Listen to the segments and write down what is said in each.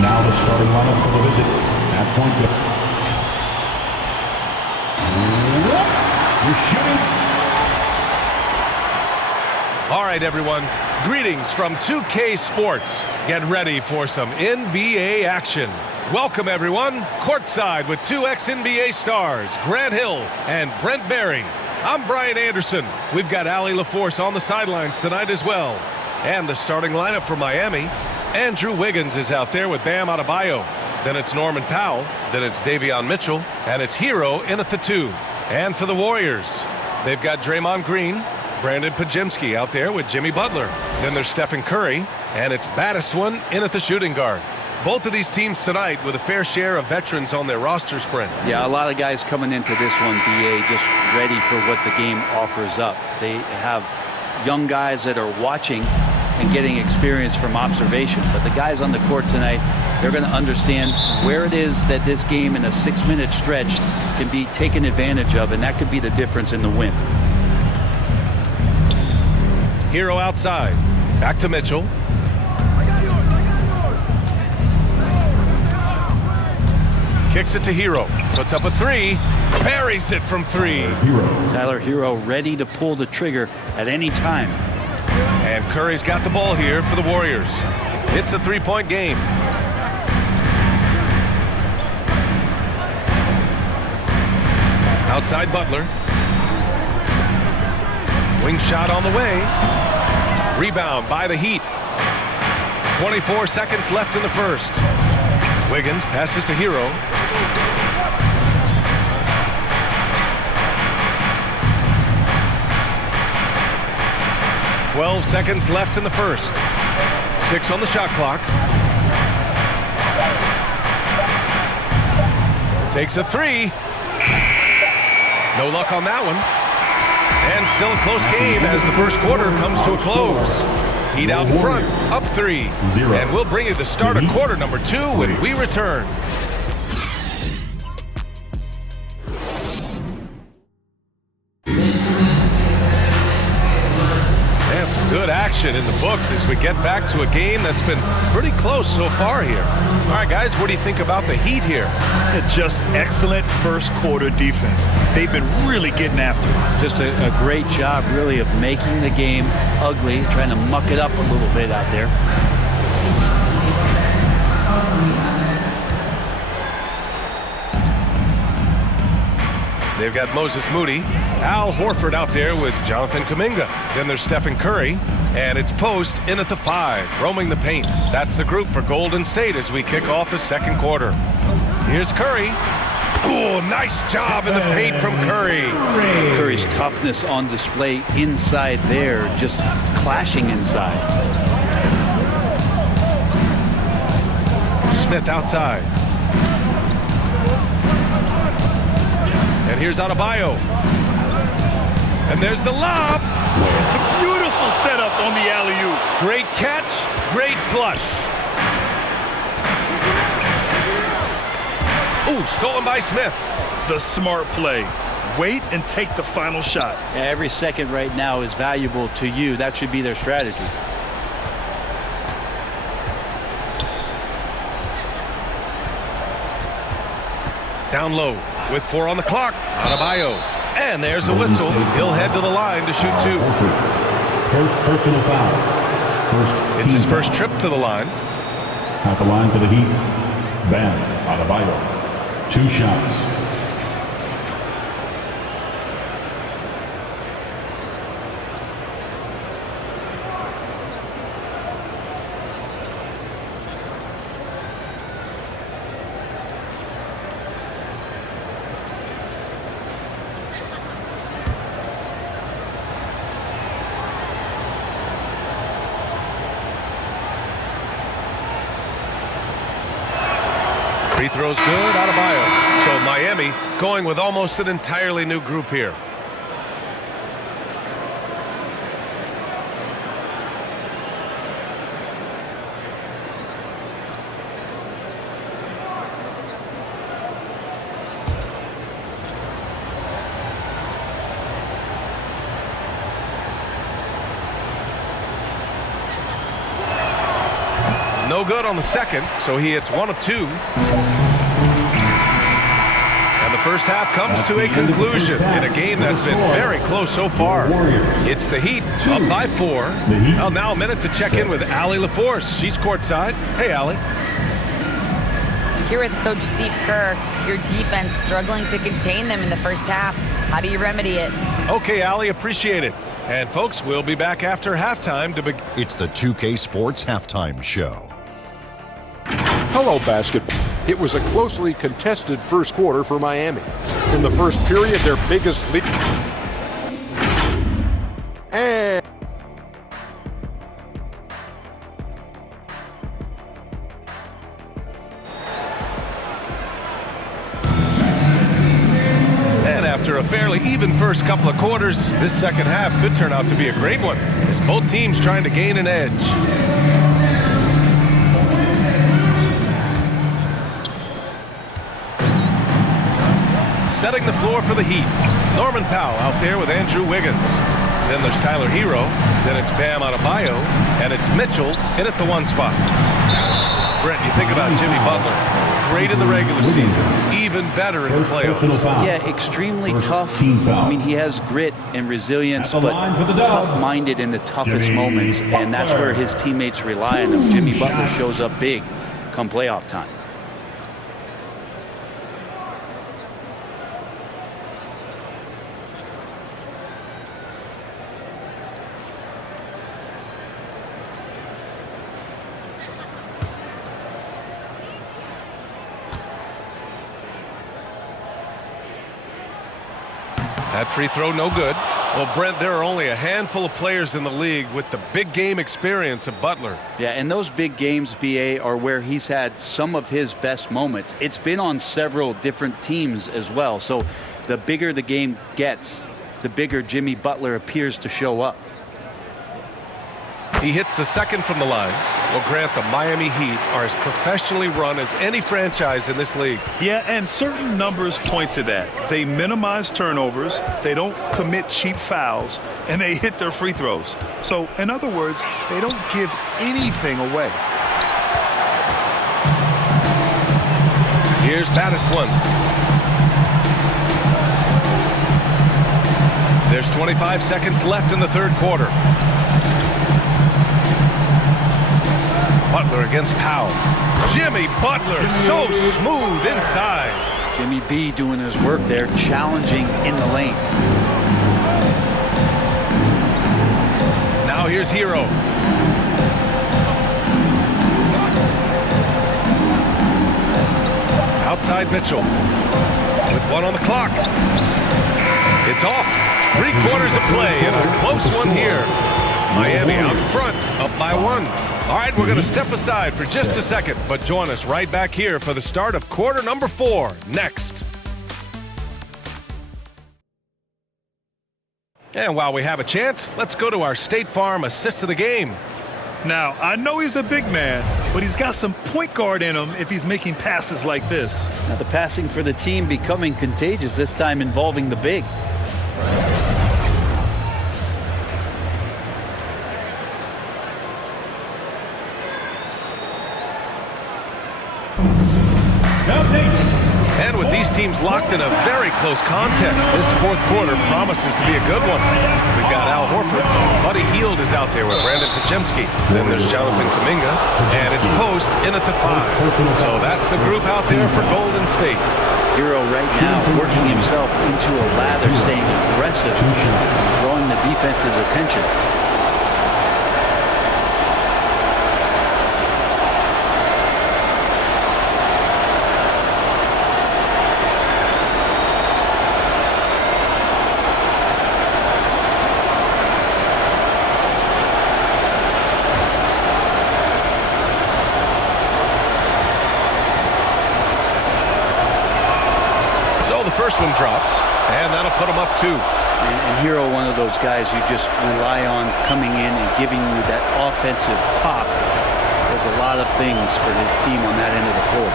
Now the starting lineup for the visit. At point guard. You're shooting. All right, everyone. Greetings from 2K Sports. Get ready for some NBA action. Welcome, everyone. Courtside with two ex-NBA stars, Grant Hill and Brent Berry. I'm Brian Anderson. We've got Allie LaForce on the sidelines tonight as well. And the starting lineup for Miami. Andrew Wiggins is out there with Bam Adebayo. Then it's Norman Powell. Then it's Davion Mitchell. And it's Herro in at the 2. And for the Warriors, they've got Draymond Green, Brandon Pajemski out there with Jimmy Butler. Then there's Stephen Curry. And it's baddest one in at the shooting guard. Both of these teams tonight with a fair share of veterans on their rosters, Brent. Yeah, a lot of guys coming into this one, BA, just ready for what the game offers up. They have young guys that are watching and getting experience from observation. But the guys on the court tonight, they're going to understand where it is that this game in a 6-minute stretch can be taken advantage of, and that could be the difference in the win. Herro outside. Back to Mitchell. Kicks it to Herro. Puts up a 3. Buries it from 3. Tyler Herro ready to pull the trigger at any time. And Curry's got the ball here for the Warriors. It's a 3-point game. Outside Butler. Wing shot on the way. Rebound by the Heat. 24 seconds left in the first. Wiggins passes to Herro. "12 seconds left in the first. 6 on the shot clock. Takes a 3. No luck on that one. And still a close game as the first quarter comes to a close. Heat out in front, up 3. And we'll bring you the start of quarter number 2 when we return. And some good action in the books as we get back to a game that's been pretty close so far here. All right, guys, what do you think about the Heat here? Just excellent first quarter defense. They've been really getting after it. Just a great job, really, of making the game ugly, trying to muck it up a little bit out there. They've got Moses Moody, Al Horford out there with Jonathan Kuminga. Then there's Stephen Curry, and it's Post in at the 5, roaming the paint. That's the group for Golden State as we kick off the second quarter. Here's Curry. Oh, nice job in the paint from Curry. Curry's toughness on display inside there, just clashing inside. Smith outside. And here's Adebayo. And there's the lob. Beautiful setup on the alley-oop. Great catch, great flush. Ooh, stolen by Smith. The smart play. Wait and take the final shot. Every second right now is valuable to you. That should be their strategy. Down low with 4 on the clock. Adebayo. And there's a whistle. He'll head to the line to shoot 2. First personal foul. It's his first trip to the line. At the line for the Heat, Bam Adebayo. 2 shots. Free throws good, Adebayo. So Miami going with almost an entirely new group here. no good on the second, so he hits 1 of 2. And the first half comes to a conclusion in a game that's been very close so far. It's the Heat up by 4. Well, now a minute to check in with Allie LaForce. She's courtside. Hey, Allie. Here with Coach Steve Kerr, your defense struggling to contain them in the first half. How do you remedy it? Okay, Allie, appreciate it. And folks, we'll be back after halftime to begin. It's the 2K Sports Halftime Show. Hello, basketball. It was a closely contested first quarter for Miami. In the first period, their biggest lead. And after a fairly even first couple of quarters, this second half could turn out to be a great one, as both teams trying to gain an edge. Setting the floor for the Heat. Norman Powell out there with Andrew Wiggins. Then there's Tyler Herro. Then it's Bam Adebayo. And it's Mitchell in at the 1 spot. Brent, you think about Jimmy Butler. Great in the regular season. Even better in the playoffs. Yeah, extremely tough. I mean, he has grit and resilience, but tough-minded in the toughest moments. And that's where his teammates rely on him. Jimmy Butler shows up big come playoff time. That free throw, no good. Well, Brent, there are only a handful of players in the league with the big game experience of Butler. Yeah, and those big games, BA, are where he's had some of his best moments. It's been on several different teams as well. So the bigger the game gets, the bigger Jimmy Butler appears to show up. He hits the second from the line. Well, Grant, the Miami Heat are as professionally run as any franchise in this league. Yeah, and certain numbers point to that. They minimize turnovers, they don't commit cheap fouls, and they hit their free throws. So, in other words, they don't give anything away. Here's baddest one. There's 25 seconds left in the third quarter. Butler against Powell. Jimmy Butler, so smooth inside. Jimmy B doing his work there, challenging in the lane. Now here's Herro. Outside Mitchell. With 1 on the clock. It's off. 3 quarters of play and a close one here. Miami out in front, up by 1. All right, we're going to step aside for just a second, but join us right back here for the start of quarter number 4 next. And while we have a chance, let's go to our State Farm assist of the game. Now, I know he's a big man, but he's got some point guard in him if he's making passes like this. Now the passing for the team becoming contagious, this time involving the big. And with these teams locked in a very close contest, this fourth quarter promises to be a good one. We've got Al Horford. Buddy Hield is out there with Brandon Podziemski. Then there's Jonathan Kuminga. And it's Post in at the 5. So that's the group out there for Golden State. Herro right now working himself into a lather, staying aggressive, drawing the defense's attention. First one drops, and that'll put him up 2. And Herro, one of those guys you just rely on coming in and giving you that offensive pop. Does a lot of things for his team on that end of the floor.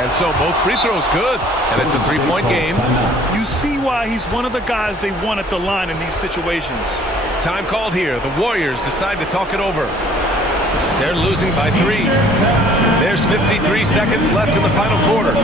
And so both free throws good, and it's a 3-point game. You see why he's one of the guys they want at the line in these situations. Time called here. The Warriors decide to talk it over. They're losing by 3. There's 53 seconds left in the final quarter.